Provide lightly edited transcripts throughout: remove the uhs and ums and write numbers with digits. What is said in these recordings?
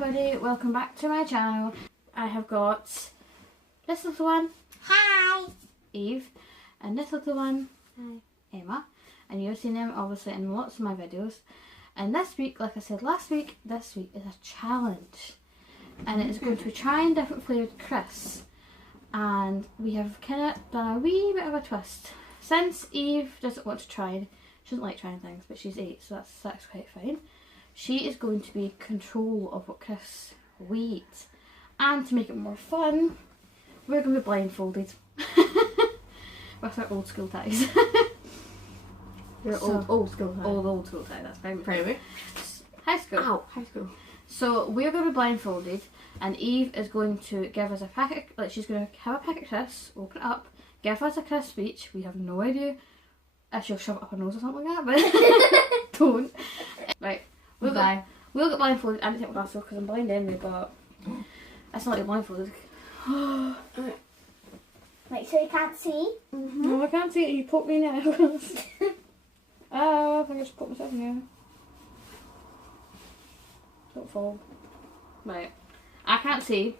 everybody, welcome back to my channel. I have got this little one, Hi, Eve, and this little one, hi, Emma, and you've seen them obviously in lots of my videos. And this week, like I said last week, this week is a challenge, and it is going to be trying different flavoured crisps, and we have kind of done a wee bit of a twist. Since Eve doesn't want to try, she doesn't like trying things, but she's 8, so that's quite fine. She is going to be in control of what crisps we eat. And to make it more fun, we're going to be blindfolded. With our old school ties. you're old school. Old school ties, that's primary. High school. Ow, high school. So we're going to be blindfolded, and Eve is going to give us a packet, like she's going to have a packet of crisps, open it up, give us a crisp each. We have no idea if she'll shove it up her nose or something like that, but don't. Right. We'll get blindfolded. I didn't take my glasses off because I'm blind anyway, but that's not like blindfolded. Make sure you can't see. No, I can't see it. You poked me in the eyebrows. Oh, I think I just put myself in here. Don't fall. Right. I can't see.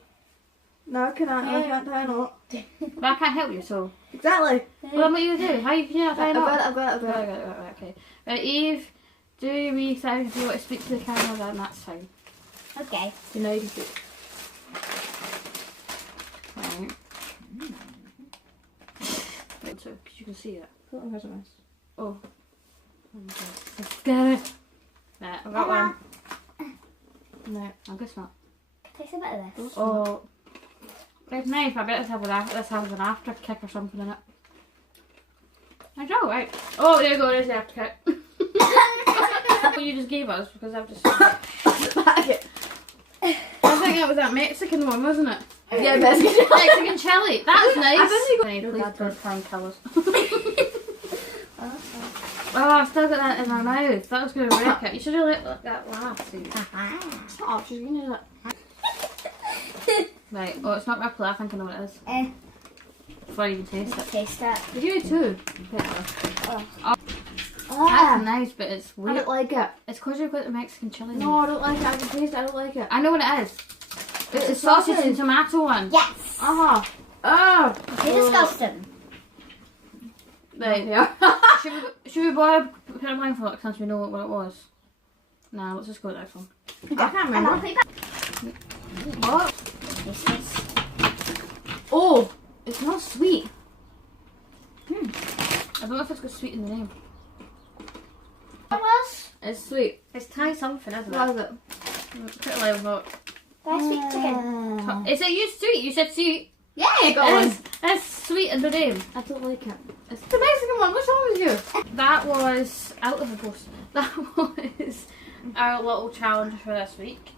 No, I can't. I can't tie a knot. But I can't help you, so. Exactly. Well, then what you do? How can you not tie a knot? I've got it. Right, okay. Right, Eve, do your wee thing. If you want to speak to the camera, then that's fine. Okay. You know you can speak. Right. Right, so, because you can see it. Oh. It's scary. Right, I've got one. No, I guess not. Taste a bit of this. Oh. It's nice, I bet this has an after kick or something in it. I know, right? Oh, there you go, there's the after kick. That's what you just gave us, because I've just... I think that was that Mexican one, wasn't it? Yeah, Mexican chili. That's nice. I Please don't find colours. Oh, I've still got that in my mouth. That was going to wreck it. You should have let that last. It's not up, she's going to do that. Right, oh, it's not Ripple, I think I know what it is. Before I even taste it. Taste it. Did you do too? Oh. That's nice, but it's weird. I don't like it. It's because you've got the Mexican chili. No, I don't like it. I can taste it. I don't like it. I know what it is. It's the sausage and tomato one. Yes. Oh. Oh. You're disgusting. Right. Yeah. should we bother putting a blindfold on since we know what it was? Nah, let's just go with that one. I can't remember. What? Oh, it's not sweet. I don't know if it's got sweet in the name. What was? It's sweet. It's Thai something, isn't it? What is it? Pretty loud, but... Thai sweet chicken. Is it you sweet? You said sweet. Yeah, I got one. It's sweet in the name. I don't like it. It's the Mexican one. What's wrong with you? That was out of the post. That was our little challenge for this week.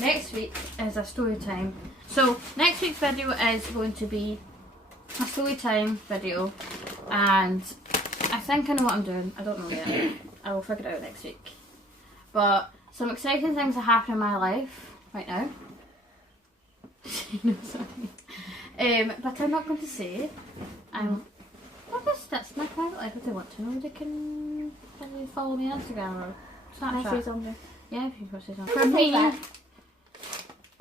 Next week is a story time. So next week's video is going to be a story time video, and I think I know what I'm doing. I don't know yet. I will figure it out next week. But some exciting things are happening in my life right now. She knows what I mean. But I'm not going to say. That's my private life. If they want to know, they can probably follow me on Instagram or Snapchat. Yeah, if you want to say something. For me,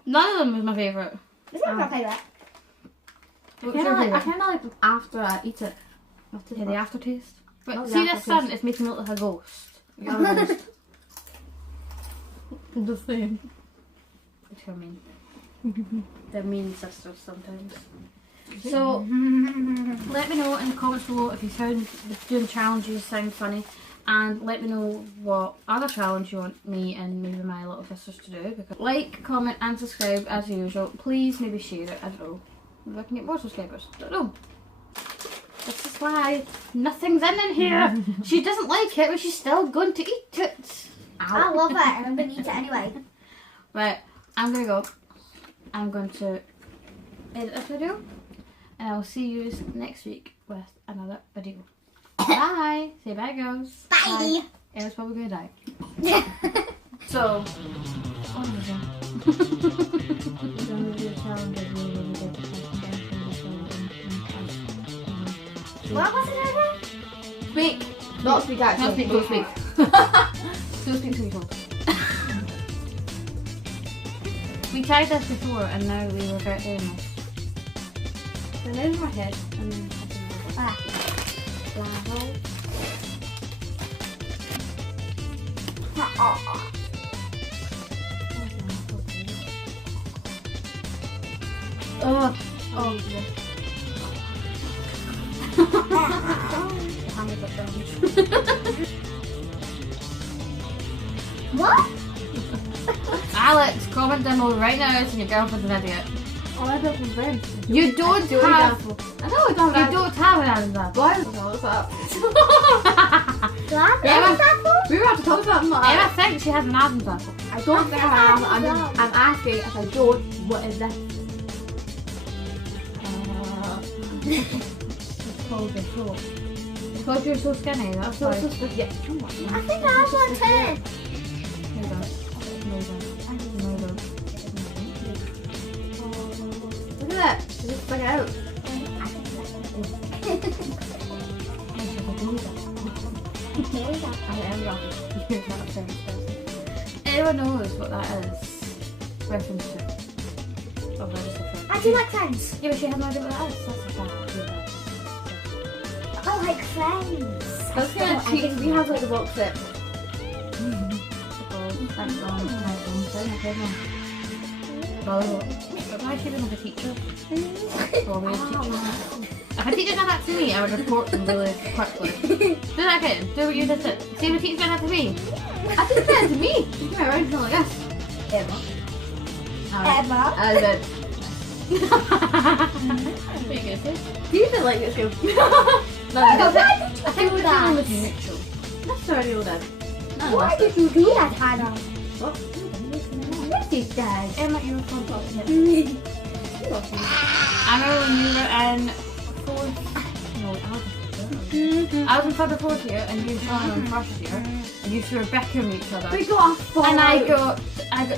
none of them was my favourite. Is that my favourite? I kind of like after I eat it. Yeah, the aftertaste. But Oh, see, the this sun is making me look like a ghost. The same. Which I mean. They're mean sisters sometimes. So, let me know in the comments below if you found doing challenges sound funny, and let me know what other challenge you want me and maybe my little sisters to do. Like, comment and subscribe as usual. Please maybe share it, I don't know. Maybe I can get more subscribers. Don't know. This is why nothing's in here. She doesn't like it, but she's still going to eat it. I love it, and I'm going to eat it anyway. Right, I'm going to go. I'm going to edit this video, and I will see you next week with another video. Bye! Say bye, girls. Bye! Emma's probably going to die. So, what was What was it again? Speak! Not speak actually. Not speak, don't speak. Don't speak to me. We tried this before and now we regret doing this. So now my head and then back. Oh, Oh. What? Alex, comment down below right now saying your girlfriend's an idiot. Oh, I don't have friends. You don't have. I know I don't You have. don't have an Adam's apple. Why? What's up? Emma, We were about to talk about that. Emma thinks she has an Adam's apple. I don't think I have. I'm asking if I don't. What is this? It's called a short. Because you're so skinny, that's why. Yeah. Come on. I think I have one too. No, don't. No, don't. No, don't. Look at that. Just stick it out. Everyone knows what that is. Reference to. Oh, that is a thing. I do like friends. Yeah, but she has no idea what that is. That's a bad idea. I like friends. Let's get a cheat. We have like a box set. That's wrong. That's wrong. Sorry, my favorite one. Volleyball. But why should we have a teacher? Well, we have teachers. If a teacher done that to me, I would report them really quickly. Do that again. Do what you just did. See if a teacher done that to me. I think that's me. You come around like this. Emma. Alright. Emma. And then. What are you gonna say? Do you feel like it's good? No, Why did I you think do we're that? with neutral. That's sorry, all that. Why did you do that, Hannah? What? Yes, you did. Emma, you're from top here. I remember when you were in fourth. No, I was in third or fourth year, and you were in first year, and you two were bickering with each other. We got a fall. And I got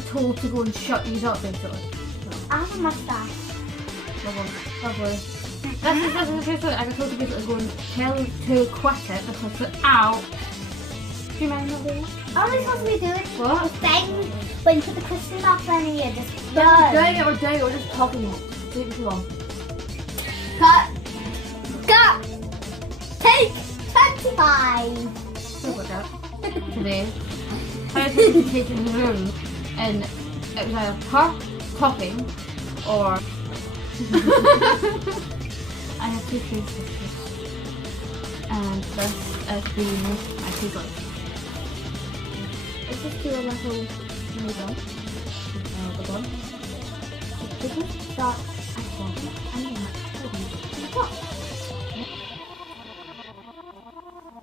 told to go and shut these up basically. I have a mustache. Lovely. This is the truth. I got told to basically go and tell to quit it because the out. Do you mind not doing that? All we're supposed to be doing What? is thing when you put the Christmas off on you, just We're done. doing it, we're doing it, we're just talking it. Take too long. Cut. Cut. Take 25. Sorry about that. Today, I was taking the room, and it was either her talking or I have two twin sisters, and this is being my two boys. It's just two little Hold on. people start at home and then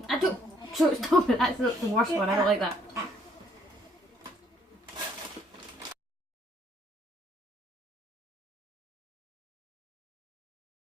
I don't. Stop it. That's the worst one. I don't like that.